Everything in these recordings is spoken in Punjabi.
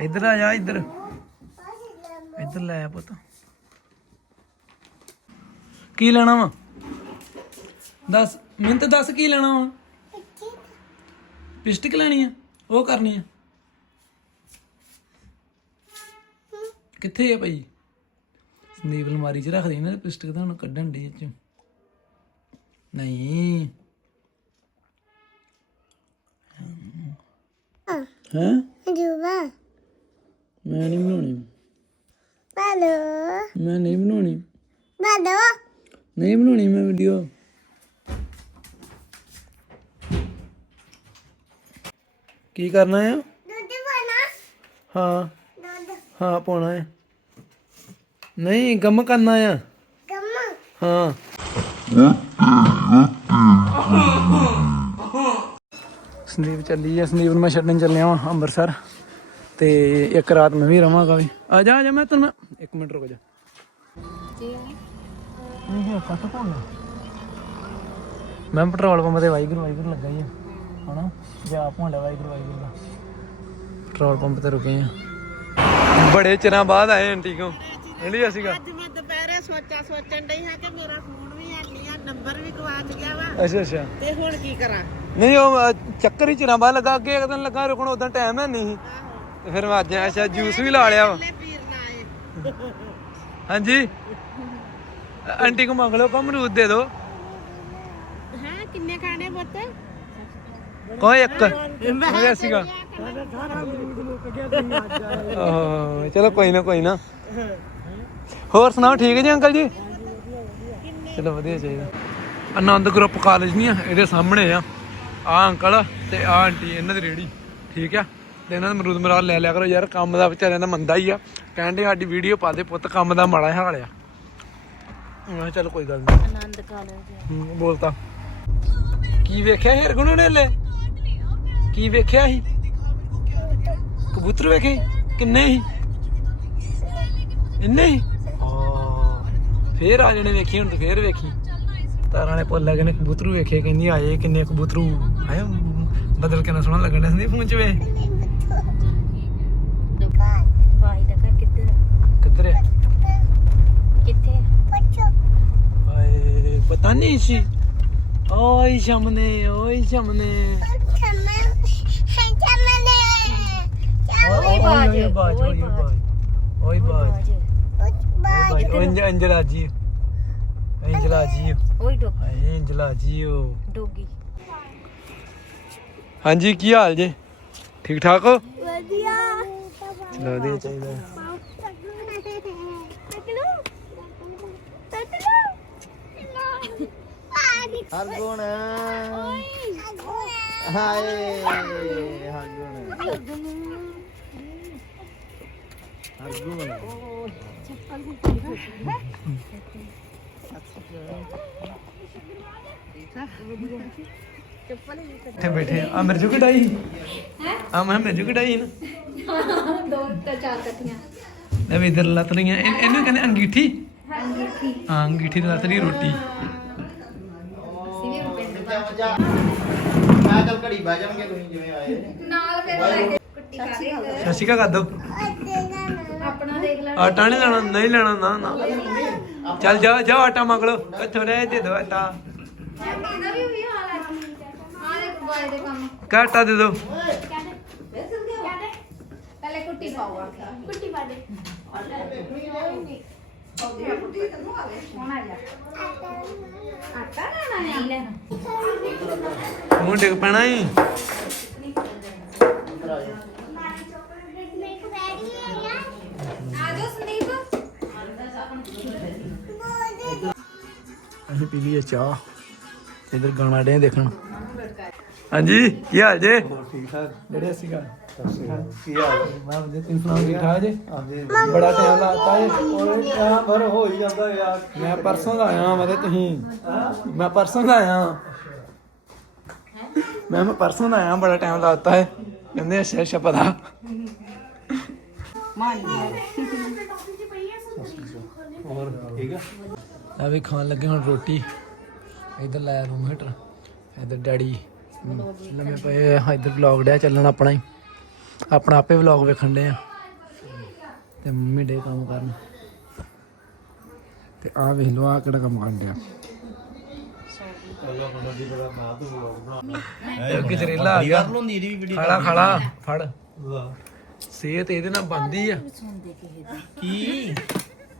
ਇੱਧਰ ਆ ਜਾ ਇੱਧਰ। ਇੱਧਰ ਲੈ ਆ ਪੁੱਤ। ਕੀ ਲੈਣਾ ਵਾ? ਦੱਸ ਮੈਨੂੰ ਤਾਂ ਦੱਸ ਕੀ ਲੈਣਾ ਵਾ? ਪਿਸਟਿਕ ਲੈਣੀ ਆ? ਉਹ ਕਰਨੀ ਆ? ਕਿੱਥੇ ਆ ਭਾਈ? ਸੰਦੀਪ ਅਲਮਾਰੀ 'ਚ ਰੱਖ ਦੇ ਨਾ ਪਿਸਟਿਕ ਤਾਂ ਹੁਣ ਕੱਢਣ ਦੇ ਚ ਨਹੀਂ। ਹਾਂ। ਜੂਵਾ ਮੈਂ ਨਹੀਂ ਬਣਾਉਣੀ। ਬਾਲੋ। ਮੈਂ ਨਹੀਂ ਬਣਾਉਣੀ। ਬਾਲੋ। ਨਹੀਂ ਬਣਾਉਣੀ ਮੈਂ ਵੀਡੀਓ। ਕੀ ਕਰਨਾ ਆ? ਦੁੱਧ ਬਣਾ ਹਾਂ। ਦੁੱਧ। ਹਾਂ ਪਾਉਣਾ ਹੈ ਨਹੀਂ ਗਮ ਕਰਨਾ ਆ। ਗਮ। ਹਾਂ। ਸੰਦੀਪ ਚੱਲੀ ਆ। ਸੰਦੀਪ ਨੂੰ ਮੈਂ ਛੱਡਣ ਚੱਲਿਆ ਵਾਂ ਅੰਮ੍ਰਿਤਸਰ। ਤੇ ਇੱਕ ਰਾਤ ਮੈਂ ਵੀ ਰਵਾਂਗਾ ਵੀ। ਆ ਜਾ ਆ ਜਾ ਮੈਂ ਤੈਨੂੰ ਇੱਕ ਮਿੰਟ ਰੁਕ ਜਾ। ਇਹ ਹੈ ਕੱਟ ਪਾਉਣਾ ਮੈਂ ਪੈਟਰੋਲ ਪੰਪ ਤੇ ਵਾਈਗਰ ਵਾਈਗਰ ਲੱਗਾ ਹੀ ਆ। ਹਣਾ ਜਾ ਭੋਂਡਾ ਵਾਈਗਰ ਵਾਈਗਰ ਦਾ। ਪੈਟਰੋਲ ਪੰਪ ਤੇ ਰੁਕੇ ਆ। ਬੜੇ ਚਿਰਾਂ ਬਾਅਦ ਆਏ ਆਂਟੀ ਕੋ ਇਹਲੀ ਅਸੀਗਾ ਅੱਜ ਮੈਂ ਦੁਪਹਿਰੇ ਸੋਚਾ ਸੋਚਣ ਡਈ ਹਾਂ ਕਿ ਮੇਰਾ ਫੋਨ ਵੀ ਹੈ ਨਹੀਂ ਆ ਨੰਬਰ ਵੀ ਗਵਾਚ ਗਿਆ ਵਾ। ਅੱਛਾ ਅੱਛਾ। ਤੇ ਹੁਣ ਕੀ ਕਰਾਂ? ਨਹੀਂ ਉਹ ਚੱਕਰ ਹੀ ਚਿਰਾਂ ਬਾਅਦ ਲੱਗਾ ਅੱਗੇ ਇੱਕ ਦਿਨ ਲੱਗਾ ਰੁਕਣ ਉਦੋਂ ਟਾਈਮ ਹੈ ਨਹੀਂ। ਤੇ ਫਿਰ ਮੈਂ ਅੱਜ ਅੱਛਾ ਜੂਸ ਵੀ ਲਾ ਲਿਆ ਵਾ। ਹਾਂਜੀ? ਆਂਟੀ ਕੋ ਮੰਗ ਲਓ ਕੋ ਅਮਰੂਦ ਦੇ ਦਿਓ ਹਾਂ ਕਿੰਨੇ ਖਾਣੇ ਪੁੱਤ? ਕੋਈ ਇੱਕ। ਵਧੀਆ ਸੀਗਾ। ਆਹੋ, ਚਲੋ ਕੋਈ ਨਾ ਕੋਈ ਨਾ। ਹੋਰ ਸੁਣਾਓ ਠੀਕ ਹੈ ਜੀ ਅੰਕਲ ਜੀ? ਚਲੋ ਵਧੀਆ ਚਾਹੀਦਾ। ਆਨੰਦ ਗਰੁੱਪ ਕਾਲਜ ਨਹੀਂ ਆ ਇਹਦੇ ਸਾਹਮਣੇ ਆ। ਆ ਅੰਕਲ ਤੇ ਆ ਆਂਟੀ ਇਹਨਾਂ ਦੀ ਰੇੜੀ। ਠੀਕ ਆ? ਤੇ ਇਹਨਾਂ ਦਾ ਮਰੂਦ ਮਰਾਲ ਲੈ ਲਿਆ ਕਰੋ ਯਾਰ ਕੰਮ ਦਾ ਵਿਚਾਰਿਆਂ ਦਾ ਮੰਦਾ ਹੀ ਆ। ਕਹਿੰਦੇ ਸਾਡੀ ਵੀਡੀਓ ਪਾ ਦੇ ਪੁੱਤ ਕੰਮ ਦਾ ਮਾੜਾ ਹਾਲ ਆ। ਮੈਂ ਚੱਲ ਕੋਈ ਗੱਲ ਨਹੀਂ ਆਨੰਦ ਕਾਲਜ ਹੂੰ, ਬੋਲਤਾ ਕੀ ਵੇਖਿਆ ਹਿਰ ਗੁਣੂ ਨੇ ਲੈ ਕੀ ਵੇਖਿਆ ਸੀ? ਕਬੂਤਰ ਵੇਖੇ? ਕਿੰਨੇ ਸੀ? ਇੰਨੇ ਹਾਂ ਫੇਰ ਆ ਜਣੇ ਵੇਖੀ ਹੁਣ ਤੇ ਫੇਰ ਵੇਖੀ। ਤਾਰਾਂ ਨੇ ਭੁੱਲ ਗਏ ਨੇ ਕਬੂਤਰ ਵੇਖੇ ਕਹਿੰਦੀ ਆਏ ਕਿੰਨੇ ਕਬੂਤਰੂ। ਆਏ ਬਦਲ ਕੇ ਨਾ ਸੋਹਣਾ ਲੱਗਣ ਸੀ ਫੋਨ ਚ ਵੇ ਵਾਈ ਦਾ ਘਰ ਕਿੱਧਰ ਆ? ਕਿੱਧਰ ਹੈ ਕਿੱਥੇ ਆ? ਪੱਚੋ ਆਏ ਪਤਾ ਨਹੀਂ ਸੀ ਓਏ ਸਾਹਮਣੇ ਓਏ ਸਾਹਮਣੇ ਚਮਨ ਚਮਨੇ ਓਏ ਬਾਜ ਓਏ ਬਾਜ ਓਏ ਬਾਜ ਓਏ ਬਾਜ ਬਾਜ ਬਾਜ ਓਏ ਬਾਜ ਓਏ ਅੰਜਲਾ ਜੀ ਅੰਜਲਾ ਜੀ ਓਏ ਡੋ ਹਾਏ ਅੰਜਲਾ ਜੀ ਡੋਗੀ ਹਾਂਜੀ ਕੀ ਹਾਲ ਜੇ ਠੀਕ ਠਾਕ ਹੋ ਵਧੀਆ ਚਲੋ ਵਧੀਆ ਚਾਹੀਦਾ ਹਰਗੁਣ। ਹਾਏ ਹਰਗੁਣ ਹਰਗੁਣ ਇੱਥੇ ਬੈਠੇ ਆ। ਮੇਰੇ ਜੋ ਕਢਾਈ। ਹੈ? ਆ ਮੈਂ ਮੇਰੇ ਜੋ ਕਢਾਈ ਨਾ। ਦੋ ਤਾਂ ਚਾਰ ਕੱਟੀਆਂ। ਲੈ ਵੀ ਇਧਰ ਲੱਤ ਰਹੀਆਂ। ਇਹ- ਇਹਨੂੰ ਕਹਿੰਦੇ ਅੰਗੀਠੀ? ਹਾਂ ਅੰਗੀਠੀ। ਨਾਲ ਲੱਤ ਰਹੀ ਰੋਟੀ। ਮੈਂ ਕੱਲ ਘੜੀ ਬਹਿ ਜਾਵਾਂਗੇ ਤੁਸੀਂ ਜਿਵੇਂ ਆਏ ਨਾਲ ਫਿਰ ਕੁੱਟੀ ਕਰ ਰਹੀ ਸਤਿ ਸ਼੍ਰੀ ਅਕਾਲ ਕਰ ਦੋ ਆਪਣਾ ਦੇਖ ਲੈ। ਆਟਾ ਨਹੀਂ ਲੈਣਾ ਨਹੀਂ ਲੈਣਾ ਨਾ ਨਾ। ਚੱਲ ਜਾ ਜਾ ਆਟਾ ਮੰਗ ਲਓ ਕਿੱਥੋਂ ਰਹਿ ਦੇ ਦੋ ਆਟਾ। ਇਹਦਾ ਵੀ ਉਹੀ ਹਾਲ ਹੈ। ਆ ਦੇ ਬਾਈ ਦੇ ਕੰਮ। ਕਾ ਆਟਾ ਦੇ ਦੋ। ਪਹਿਲੇ ਕੁੱਟੀ ਪਾਓ ਕੁੱਟੀ ਪਾ ਦੇ। ਆ। ਜਾ ਆਟਾ ਲੈਣਾ ਨਹੀਂ ਲੈਣਾ ਮੂੰਹ ਡਿੱਗ ਪੈਣਾ ਹੀ ਆ ਜਾਓ ਸੰਦੀਪ ਅਸੀਂ ਪੀ ਲਈਏ ਚਾਹ ਇਧਰ ਗਾਣਾ ਡੇ ਦੇਖਣ ਹਾਂਜੀ ਕੀ ਹਾਲ ਜੇ? ਠੀਕ ਠਾਕ? ਜਿਹੜੇ ਸੀਗਾ ਕੀ ਹਾਲ ਮੈਂ ਵਧੀਆ ਤੁਸੀਂ ਸੁਣਾਓ ਠੀਕ ਠਾਕ ਜੇ? ਆਂਦੇ ਬੜਾ ਟਾਈਮ ਲਾਤਾ ਜੇ। ਓਏ ਆ ਪਰ ਹੋ ਹੀ ਜਾਂਦਾ ਯਾਰ ਮੈਂ ਪਰਸੋਂ ਦਾ ਆਇਆ ਮੈਂ ਤੇ ਤੁਸੀਂ। ਮੈਂ ਪਰਸੋਂ ਦਾ ਆਇਆ ਮੈਂ ਮੈਂ ਪਰਸੋਂ ਦਾ ਆਇਆ ਬੜਾ ਟਾਈਮ ਲਾਤਾ ਹੈ ਕਹਿੰਦੇ ਅੱਛਾ ਅੱਛਾ ਪਤਾ ਹੋਰ ਠੀਕ ਆ? ਆ ਵੀ ਖਾਣ ਲੱਗੇ ਹੁਣ ਰੋਟੀ। ਇਧਰ ਲਾਇਆ ਰੂਮ ਹੀਟਰ ਇਧਰ ਡੈਡੀ ਲੰਮੇ ਪਏ ਆ ਇਧਰ ਵਲੌਗ ਡਿਆ ਚੱਲਣ ਆਪਣਾ ਹੀ। ਆਪਣਾ ਆਪੇ ਵਲੌਗ ਵੇਖਣ ਦੇ ਆ। ਤੇ ਮੰਮੀ ਡੇ ਕੰਮ ਕਰਨ। ਤੇ ਆ ਵੇਖ ਲਓ ਆ ਕਿਹੜਾ ਕੰਮ ਕਰਨ ਡਿਆ। ਗਜਰੇਲਾ ਆ ਗਿਆ। ਖਾਲਾ ਖਾਲਾ ਫੜ। ਸਿਹਤ ਇਹਦੇ ਨਾਲ ਬੰਦੀ ਆ। ਕੀ?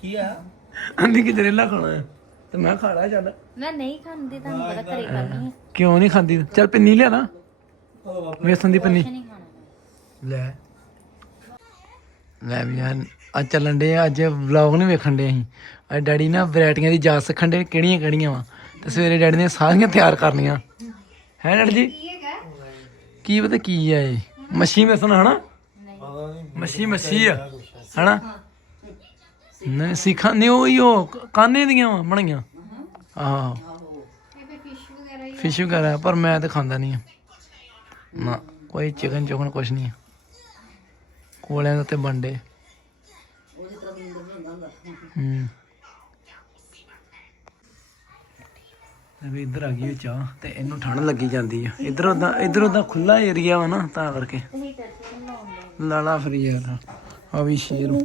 ਕੀ ਆ? ਆਂਦੀ ਗਜਰੇਲਾ ਖਾਣਾ ਆ। ਤੇ ਮੈਂ ਖਾਣਾ ਚੱਲ। ਮੈਂ ਨਹੀਂ ਖਾਂਦੀ ਤੁਹਾਨੂੰ ਪਤਾ ਘਰੇ ਕਰਨੀ ਹੈ ਕਿਉਂ ਨਹੀਂ ਖਾਂਦੀ? ਚੱਲ ਪਿੰਨੀ ਲਿਆ ਨਾ ਵੇਸਣ ਦੀ ਪਿੰਨੀ। ਲੈ। ਲੈ ਵੀ ਯਾਰ, ਅੱਜ ਚੱਲਣ ਦੇ ਅੱਜ ਵਲੌਗ ਨਹੀਂ ਵੇਖਣ ਦੇ ਅਸੀਂ। ਅੱਜ ਡੈਡੀ ਨਾ ਵੈਰਾਈਟੀਆਂ ਦੀ ਜਾਚ ਸਿੱਖਣ ਦੇ ਕਿਹੜੀਆਂ ਕਿਹੜੀਆਂ ਵਾ। ਤੇ ਸਵੇਰੇ ਡੈਡੀ ਨੇ ਸਾਰੀਆਂ ਤਿਆਰ ਕਰਨੀਆਂ। ਹੈ ਡੈਡੀ ਜੀ? ਕੀ ਪਤਾ ਕੀ ਆ ਇਹ? ਮੱਛੀ ਵੇਸਣ ਹਨਾ? ਮੱਛੀ ਮੱਛੀ ਆ, ਹਨਾ? ਨਹੀਂ, ਸਿੱਖਾਂ ਨਹੀਂ, ਉਹ ਹੀ ਉਹ ਕਾਨੇ ਦੀਆਂ ਵਾ ਬਣਾਈਆਂ ਆਹੋ। ਫਿਸ਼ ਵਗੈਰਾ ਪਰ ਮੈਂ ਤਾਂ ਖਾਂਦਾ ਨਹੀਂ ਆ। ਨਾ ਕੋਈ ਚਿਕਨ ਚੁਕਨ ਕੁਛ ਨਹੀਂ ਆ। ਕੋਲਿਆਂ ਦੇ ਉੱਤੇ ਬੰਡੇ। ਹੂੰ। ਅਬੇ ਇੱਧਰ ਆ ਗਈ ਉਹ ਚਾਹ ਤੇ ਇਹਨੂੰ ਠੰਡ ਲੱਗੀ ਜਾਂਦੀ ਆ। ਇੱਧਰ ਉਦਾਂ ਇੱਧਰ ਉਦਾਂ ਖੁੱਲਾ ਏਰੀਆ ਵਾ ਨਾ ਤਾਂ ਕਰਕੇ। ਲਾਲਾ ਫਰੀ ਯਾਰ ਆ ਵੀ ਸ਼ੇਰ। ਆ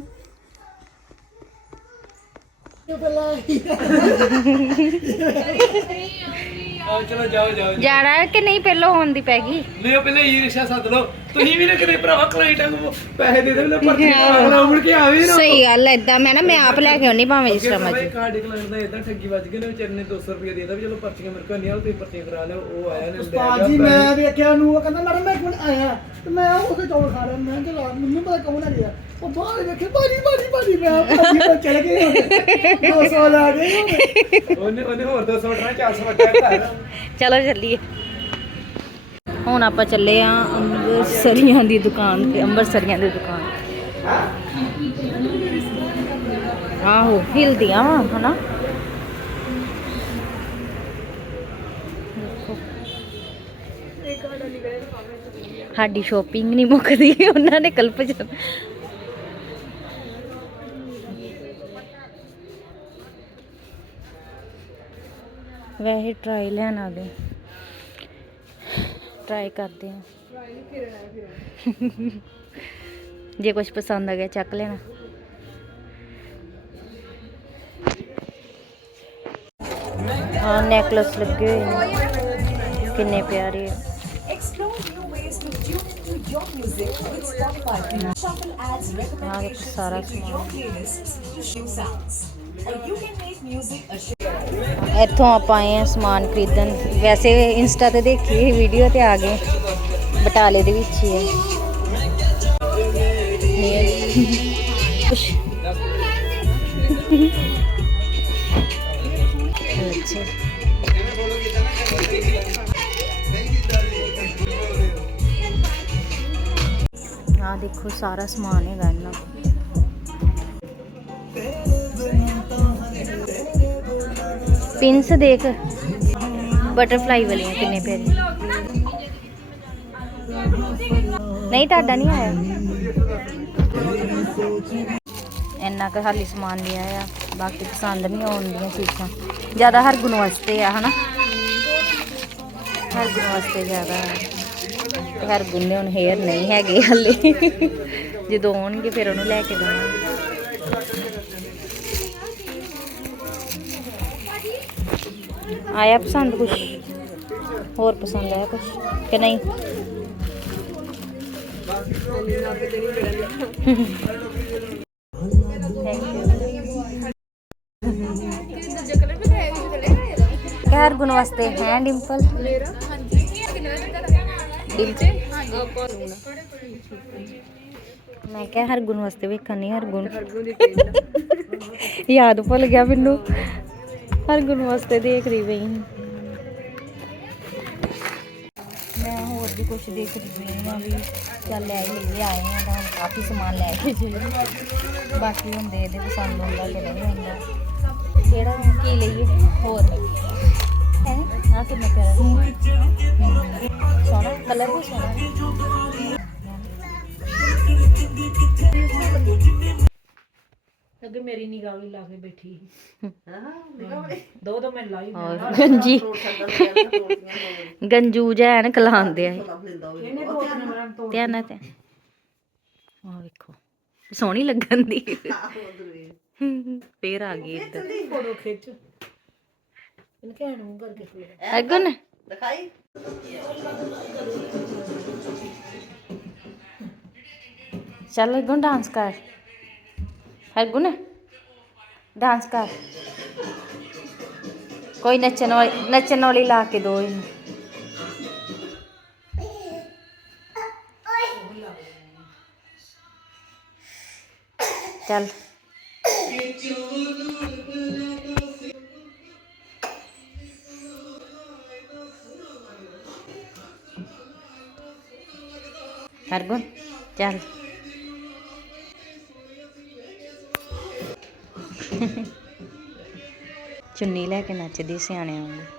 ਚਲੋ ਜਾਓ ਜਾਓ। ਜਾਣਾ ਕਿ ਨਹੀਂ? ਪਹਿਲਾਂ ਹੋਣ ਦੀ ਪੈ ਗਈ। ਲਿਓ ਪਹਿਲੇ ਈ ਰਿਕਸ਼ਾ ਸੱਦ ਲਓ। ਤੁਸੀਂ ਵੀ ਨਾ ਕਿਤੇ ਭਰਾਵਾ ਕਲਾਈਟਾਂ ਨੂੰ ਪੈਸੇ ਦੇ ਦੇ ਲੈ ਪਰਚੀ ਕਰਾ ਮੁੜ ਕੇ ਆਵੇ ਨਾ। ਸਹੀ ਗੱਲ ਐਦਾਂ ਮੈਂ ਨਾ ਮੈਂ ਆਪ ਲੈ ਕੇ ਆਉਣੀ ਭਾਵੇਂ ਜਿਸ ਤਰ੍ਹਾਂ ਭਾਈ ਕਾਰਡ ਡਿਕਲਾਈਨ ਦਾ ਇਦਾਂ ਠੱਗੀ ਵੱਜ ਗਈ ਨੇ ਵਿਚਾਰੇ ਨੇ 200 ਰੁਪਏ ਦੇਦਾ ਵੀ ਚਲੋ ਪਰਚੀਆਂ ਮੇਰੇ ਕੋਲ ਨਹੀਂ ਆ ਤੁਸੀਂ ਪਰਚੀਆਂ ਕਰਾ ਲਿਓ ਉਹ ਆਇਆ ਨੇ ਲੈ ਗਿਆ ਜੀ ਮੈਂ ਵੇਖਿਆ ਨੂੰ ਉਹ ਕਹਿੰਦਾ ਮੈਡਮ ਮੈਂ ਕੋਲ ਆਇਆ ਤੇ ਮੈਂ ਉਹਦੇ ਚੌਲ ਖਾ ਰਿਹਾ ਮੈਂ ਕਿਹਾ ਮੈਨੂੰ ਪਤਾ ਕੌਣ ਆ ਗਿਆ ਉਹ ਬਾਹਰ ਵੇਖੇ ਬਾਜੀ ਬਾਜੀ ਬਾਜੀ ਮੈਂ ਭਾਜੀ ਕੋਲ ਚਲੇ ਗਏ 200 ਲਾ ਗਏ ਉਹਨੇ ਉਹਨੇ ਹੋਰ 200 ਵਟਣਾ 400 ਵਟਿਆ ਘਰ ਚਲੋ ਚੱਲੀਏ। ਹੁਣ ਆਪਾਂ ਚੱਲੇ ਆ ਅੰਮ੍ਰਿਤਸਰੀਆਂ ਦੀ ਦੁਕਾਨ ਤੇ ਅੰਮ੍ਰਿਤਸਰੀਆਂ ਦੀ ਦੁਕਾਨ। ਆਹੋ ਹਿਲਦੀਆਂ ਵਾ, ਹਨਾ? ਸਾਡੀ ਸ਼ੋਪਿੰਗ ਨਹੀਂ ਮੁੱਕਦੀ, ਉਹਨਾਂ ਨੇ ਕਲਪ ਚ ਵੈਸੇ ਟਰਾਈ ਲੈਣ ਆ ਗਏ। ਟਰਾਈ ਕਰਦੇ ਆ ਜੇ ਕੁਝ ਪਸੰਦ ਆ ਗਿਆ ਚੱਕ ਲੈਣਾ ਹਾਂ ਨੈਕਲਸ ਲੱਗੇ ਹੋਏ ਨੇ ਕਿੰਨੇ ਪਿਆਰੇ ਆ Explore new ways ਇੱਥੋਂ ਆਪਾਂ ਆਏ ਆ ਸਮਾਨ ਖਰੀਦਣ ਵੈਸੇ ਇੰਸਟਾ ਤੇ ਦੇਖੀ ਇਹ ਵੀਡੀਓ ਤੇ ਆ ਗਏ ਬਟਾਲੇ ਦੇ ਵਿੱਚ ਹੀ ਹੈ ਅੱਛਾ ਆ ਦੇਖੋ ਸਾਰਾ ਸਮਾਨ ਹੈਗਾ ਇਹਨਾਂ ਕੋਲ ਪਿੰਸ ਦੇਖ। ਬਟਰਫਲਾਈ ਵਾਲੀਆਂ ਕਿੰਨੇ ਪਿਆਰੀ ਨਹੀਂ, ਤੁਹਾਡਾ ਨਹੀਂ ਆਇਆ? ਇੰਨਾ ਕੁ ਹਾਲੀ ਸਮਾਨ ਲਿਆ ਆ ਬਾਕੀ ਪਸੰਦ ਨਹੀਂ ਆਉਂਦੀਆਂ ਚੀਜ਼ਾਂ। ਜ਼ਿਆਦਾ ਹਰਗੁਣ ਵਾਸਤੇ ਆ, ਹਨਾ? ਹਰਗੁਣ ਵਾਸਤੇ ਜ਼ਿਆਦਾ ਹੈ ਤੇ ਹਰਗੁਣ ਹੁਣ ਹੇਅਰ ਨਹੀਂ ਹੈਗੇ ਹਾਲੇ। ਜਦੋਂ ਆਉਣਗੇ, ਫਿਰ ਉਹਨੂੰ ਲੈ ਕੇ ਦਵਾਂਗੇ। ਆਇਆ ਪਸੰਦ ਕੁਛ? ਹੋਰ ਪਸੰਦ ਆਇਆ ਕੁਛ ਕਿ ਨਹੀਂ? ਕਹਿਰ ਗੁਣ ਵਾਸਤੇ ਹੈ ਡਿੰਪਲ। ਮੈਂ ਕਿਹਾ ਹਰ ਗੁਣ ਵਾਸਤੇ ਵੇਖਣ ਨਹੀਂ ਹਰ ਗੁਣ। ਯਾਦ ਭੁੱਲ ਗਿਆ ਮੈਨੂੰ। ਹਰ ਗੁਣ ਵਾਸਤੇ ਦੇਖ ਰਹੀ ਪਈ ਸੀ। ਮੈਂ ਹੋਰ ਵੀ ਕੁਝ ਦੇਖ ਰਹੀ ਪਈ ਹਾਂ ਵੀ ਚੱਲ ਲੈ ਹੀ ਲਈਏ ਆਏ ਹਾਂ ਤਾਂ ਹੁਣ ਕਾਫੀ ਸਮਾਨ ਲੈ ਕੇ ਜੀ। ਬਾਕੀ ਹੁੰਦੇ ਇਹਦੇ ਪਸੰਦ ਹੁੰਦਾ ਕਿ ਨਹੀਂ ਹੁੰਦਾ। ਕਿਹੜਾ ਮੇਰੀ ਨਿਗਾਹ ਵੀ ਲਾ ਕੇ ਬੈਠੀ ਸੀ। ਦੋ ਦੋ ਮੈਂ ਲਾਈ ਔਰ ਗੰਜੀ। ਗੰਜੂ ਜੈਨ ਕਲਾਉਂਦੇ ਆ ਇਹ। ਧਿਆਨ ਨਾਲ ਤੇ ਆ ਵੇਖੋ। ਸੋਹਣੀ ਲੱਗਣ ਦੀ। ਫੇਰ ਆ ਗਈ ਇੱਧਰ। ਫੋਟੋ ਖਿੱਚ। ਇਹਨੂੰ ਕਹਿਣ ਨੂੰ ਕਰਕੇ ਖਲੋ ਅਗਨ ਦਿਖਾਈ। ਚੱਲ ਅਗਨ ਡਾਂਸ ਕਰ। ਅਗਨ ਡਾਂਸ ਕਰ। ਕੋਈ ਨੱਚਣ ਵਾਲੀ ਨੱਚਣ ਵਾਲੀ ਲਾ ਕੇ ਦੋ ਇਹਨੂੰ। ਚੱਲ। ਹਰਗੁਣ ਚੱਲ। ਚੁੰਨੀ ਲੈ ਕੇ ਨੱਚਦੀ ਸਿਆਣਿਆਂ ਵਾਂਗੂ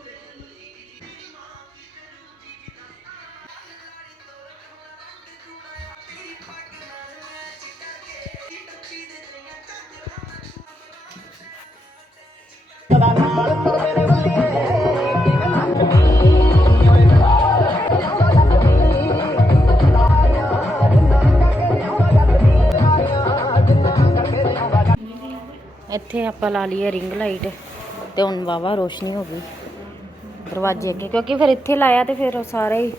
ਇੱਥੇ ਆਪਾਂ ਲਾ ਲਈ ਹੈ ਰਿੰਗ ਲਾਈਟ ਤੇ ਹੁਣ ਵਾਵਾ ਰੋਸ਼ਨੀ ਹੋ ਗਈ। ਦਰਵਾਜ਼ੇ ਅੱਗੇ ਕਿਉਂਕਿ ਫਿਰ ਇੱਥੇ ਲਾਇਆ ਤੇ ਫਿਰ ਉਹ ਸਾਰੇ ਹੀ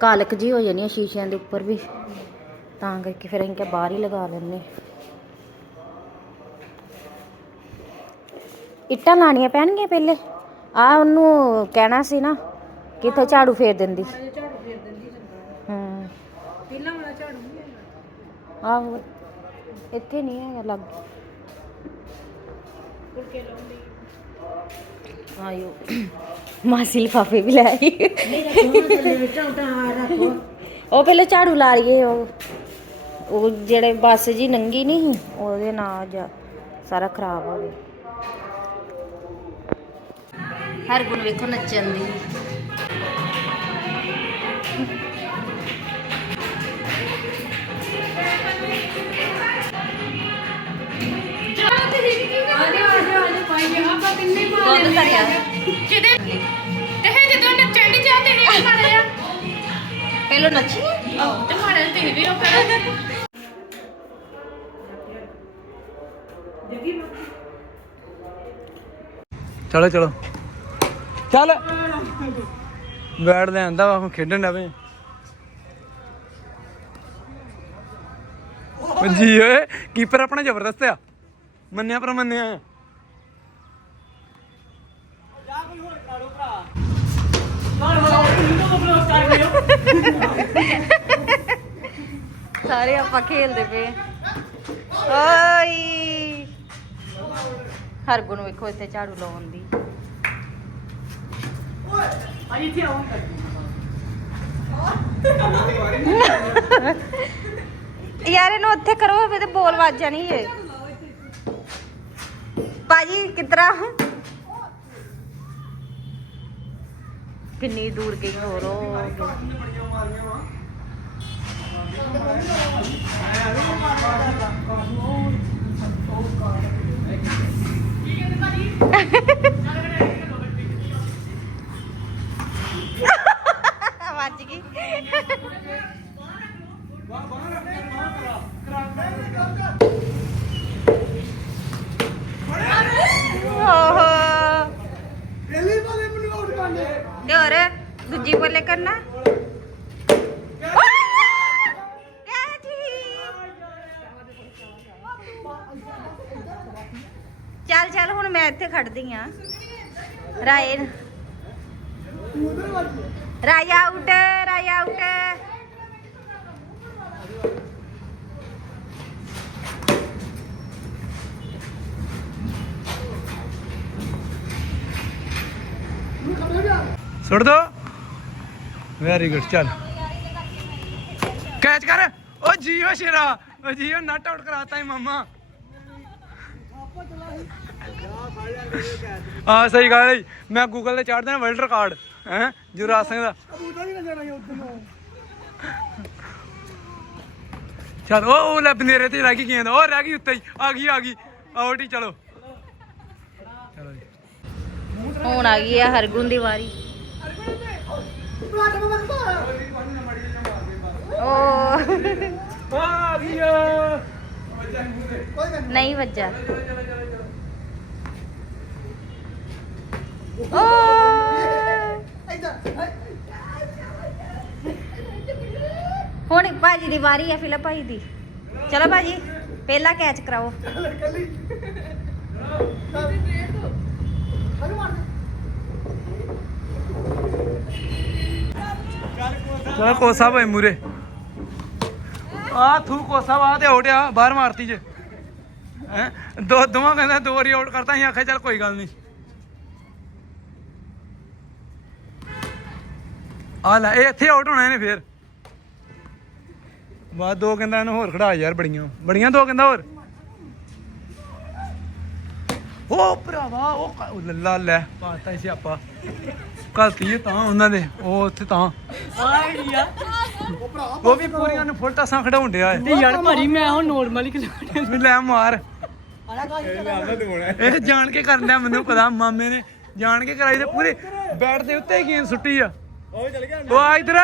ਕਾਲਕ ਜੀ ਹੋ ਜਾਣੀ ਸ਼ੀਸ਼ਿਆਂ ਦੇ ਉੱਪਰ ਵੀ। ਤਾਂ ਕਰਕੇ ਫਿਰ ਅਸੀਂ ਕਿਹਾ ਬਾਹਰ ਹੀ ਲਗਾ ਲੈਂਦੇ ਇੱਟਾਂ ਲਾਣੀਆਂ ਪੈਣਗੀਆਂ ਪਹਿਲੇ। ਆ ਉਹਨੂੰ ਕਹਿਣਾ ਸੀ ਨਾ ਕਿ ਇੱਥੇ ਝਾੜੂ ਫੇਰ ਦਿੰਦੀ। ਹੂੰ ਪਹਿਲਾਂ ਵਾਲਾ ਝਾੜੂ ਨਹੀਂ ਆਹੋ ਇੱਥੇ ਨਹੀਂ ਹੈਗਾ ਲੱਗ। ਆਇਓ ਮਾਸੀ ਲਿਫਾਫੇ ਵੀ ਲੈ ਆਈ ਉਹ ਪਹਿਲੇ ਝਾੜੂ ਲਾ ਲਈਏ ਉਹ ਉਹ ਜਿਹੜੇ ਬੱਸ ਜੀ ਨੰਗੀ ਨਹੀਂ ਉਹਦੇ ਨਾਲ ਜਾ ਸਾਰਾ ਖਰਾਬ ਹੋ ਗਿਆ ਹਰ ਗੁਣ ਵੇਖੋ ਨੱਚਣ ਦੀ ਨੱਚੀ ਚਲੋ ਚਲੋ ਚੱਲ ਬੈਟ ਲੈ ਆਂਦਾ ਵਾ ਹੁਣ ਖੇਡਣ ਦਾ ਵੇ ਜੀ ਓਏ ਕੀਪਰ ਆਪਣਾ ਜ਼ਬਰਦਸਤ ਆ ਮੰਨਿਆ ਪਰ ਮੰਨਿਆ ਆ। ਸਾਰੇ ਆਪਾਂ ਖੇਲਦੇ ਪਏ। ਓਏ। ਹਰ ਗੁਣ ਵੇਖੋ ਇੱਥੇ ਝਾੜੂ ਲਾਉਣ ਦੀ। ਯਾਰ ਇਹਨੂੰ ਉੱਥੇ ਕਰੋ ਫਿਰ ਤੇ ਬੋਲ ਵੱਜ ਜਾਣੀ ਏ ਬਾਜੀ ਕਿਤਰਾ? ਕਿੰਨੀ ਦੂਰ ਗਈ ਹੋਰ ਉਹ। ਵੱਜ ਗਈ ਓਹੋ ਪਹਿਲੀ ਵਾਲੇ ਮੈਨੂੰ ਆਊਟ ਕਰਨੇ ਤੇ ਹੋਰ ਦੂਜੀ ਬੋਲੇ ਕਰਨਾ ਇੱਥੇ ਖੜਦੀ ਆ। ਰਾਏ ਰਾਇਆ ਆਊਟ ਰਾਇਆ ਆਊਟ ਸੁੱਟ ਦੋ। ਵੈਰੀ ਗੁੱਡ ਚੱਲ। ਕੈਚ ਕਰ। ਓ ਜੀਓ ਸ਼ੇਰਾ। ਓ ਜੀਓ ਨਟ ਆਊਟ ਕਰਾਤਾ ਹੈ ਮਾਮਾ। ਆ ਸਹੀ ਗੱਲ ਹੈ ਜੀ। ਮੈਂ ਗੂਗਲ ਤੇ ਚਾੜ ਦੇਣਾ ਵਰਲਡ ਰਿਕਾਰਡ ਹੈ ਜੁਰਾਜ ਸਿੰਘ ਦਾ ਕਬੂਤਰ ਹੀ ਨਾ ਜਾਣਾ ਉੱਧਰ ਨੂੰ। ਚੱਲ ਉਹ ਉਹ ਲੈ ਬਨੇਰੇ ਤੇ ਰਹਿ ਗਈ ਗੇਂਦ ਉਹ ਰਹਿ ਗਈ ਉੱਤੇ ਹੀ ਆ ਗਈ ਆ ਗਈ। ਆਊਟ ਹੀ ਚਲੋ। ਚਲੋ ਜੀ। ਹੁਣ ਆ ਗਈ ਆ ਹਰਗੁਣ ਦੀ ਵਾਰੀ। ਪਲਾਟ ਮੈਂ ਮਾਰ ਓ ਆ। ਗਈ ਨਹੀਂ ਵੱਜਾ ਹੁਣ ਭਾਜੀ ਦੀ ਵਾਰੀ ਹੈ ਫਿਲਪ ਭਾਈ ਦੀ। ਚਲੋ ਭਾਜੀ, ਪਹਿਲਾ ਕੈਚ ਕਰਾਓ। ਚਲੋ ਕੋਸਾ ਭਾਈ ਮੂਰੇ। ਆ ਥੂ ਕੋਸਾ ਵਾ ਤੇ ਆਊਟ ਆ, ਬਾਹਰ ਮਾਰਤੀ ਜੇ। ਹੈ? ਦੋ ਦੋਵਾਂ ਕਹਿੰਦਾ ਦੋ ਵਾਰੀ ਆਊਟ ਕਰਤਾ, ਅਸੀਂ ਆਖਿਆ ਚੱਲ ਕੋਈ ਗੱਲ ਨਹੀਂ। ਆ ਲੈ ਇਹ ਇੱਥੇ ਆਊਟ ਹੋਣਾ ਇਹਨੇ ਫੇਰ। ਬਾਅਦ ਦੋ ਕਹਿੰਦਾ ਇਹਨੂੰ ਹੋਰ ਖੜਾ ਯਾਰ ਬੜੀਆਂ। ਬੜੀਆਂ ਦੋ ਕਹਿੰਦਾ ਹੋਰ? ਉਹ ਭਰਾਵਾ ਉਹ ਲੱਲਾ ਲੈ ਪਾਤਾ ਸੀ ਆਪਾਂ ਗਲਤੀ ਹੈ ਤਾਂ ਉਹਨਾਂ ਦੇ ਉਹ ਉੱਥੇ ਤਾਂ। ਉਹ ਵੀ ਪੂਰੀਆਂ ਨੂੰ ਫੁੱਲ ਟਾਸਾਂ ਖੜਾਉਣ ਡਿਆ ਤੇ ਯਾਰ ਭਾਜੀ ਮੈਂ ਹੁਣ ਨੋਰਮਲ ਹੀ ਖਿਲਾਉਣੇ ਲੈ ਮਾਰ। ਇਹ ਜਾਣ ਕੇ ਕਰਨ ਡਿਆ ਮੈਨੂੰ ਪਤਾ ਮਾਮੇ ਨੇ ਜਾਣ ਕੇ ਕਰਾਈ ਤੇ ਪੂਰੇ ਬੈਟ ਦੇ ਉੱਤੇ ਹੀ ਗੇਂਦ ਸੁੱਟੀ ਆ। ਉਹ ਚਲ ਗਿਆ। ਉਹ ਆ ਇਧਰ।